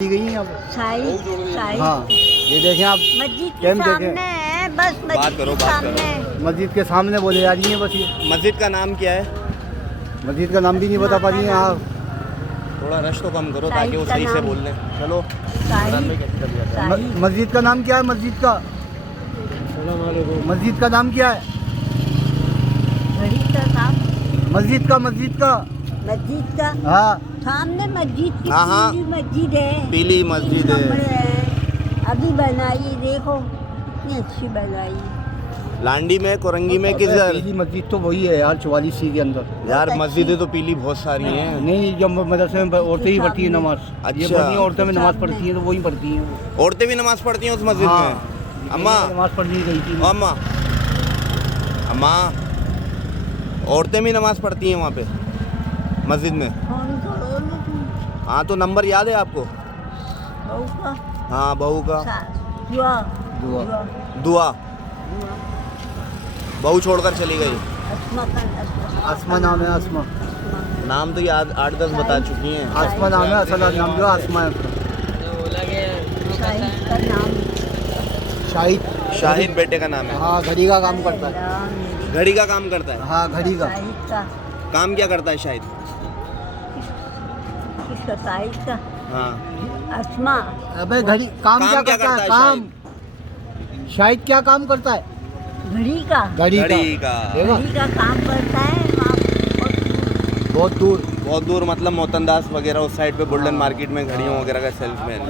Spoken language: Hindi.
दी गई हैं अब। शाही हाँ, ये देखें आप मस्जिद के कैम सामने देखें, है, बस बात मस्जिद करो, के बात सामने। मस्जिद के सामने बोले जा रही हैं बस ये। मस्जिद का नाम क्या है? मस्जिद का नाम भी नहीं बता पा रही हैं आप। थोड़ा रश तो कम करो शाही ताकि वो का सही से नाम। बोल लें। चलो शाही मस्जिद का नाम क्या है? मस्जिद का मस्जिद का नाम क्या है? घड़ी का काम, मस्जिद का मस्जिद का हाँ, सामने मस्जिद की हाँ, हाँ। पीली मस्जिद है, पीली मस्जिद है। कमरे हैं, अभी बनाई, देखो कितनी अच्छी बनाई। लांडी में, कोरंगी में, किधर? पीली मस्जिद तो वही है यार, 44C के अंदर। यार बहुत मस्जिदें अच्छी। तो पीली बहुत सारी हैं। नहीं, जब मदरसे में औरतें ही पढ़ती हैं नमाज। ये अच्छा। बड़ी औरतें में नमाज सामने। पढ़ती हैं तो वही पढ़ती हैं। औरतें भी नमाज पढ़ती हैं उस मस्जिद हाँ, में? अम्मा, नमाज पढ़नी गई थी। ओ अम्मा, अम्मा, औरतें भी नमाज पढ़ती हैं वहाँ पे मस्जिद में? फोन करो ना तुम, हाँ, तो नंबर याद है आपको? बहू का हाँ, बहू का। दुआ दुआ। दुआ। बहू छोड़कर चली गई। अस्मा का आसमा नाम है, आसमा। नाम तो याद 8-10 बता चुकी हैं। आसमा नाम है, असल नाम जो आसमा है उसका। शाही का नाम शाहिद। शाहिद बेटे का नाम है। हाँ, घड़ी का काम करता है। घड़ी का काम करता है। हाँ, घड़ी का। शाहिद का, काम क्या करता है शाहिद? किसका? शाहिद का हाँ, अस्मा अबे घड़ी काम क्या क्या करता करता है? है काम शाहिद क्या काम करता है? घड़ी का घड़ी घड़ी का। देखा? घड़ी का काम करता है वहाँ बहुत दूर। बहुत दूर मतलब मोहतनदास वगैरह उस साइड पे बुल्डन हाँ। मार्केट में घड़ियों वगैरह का सेल्समैन।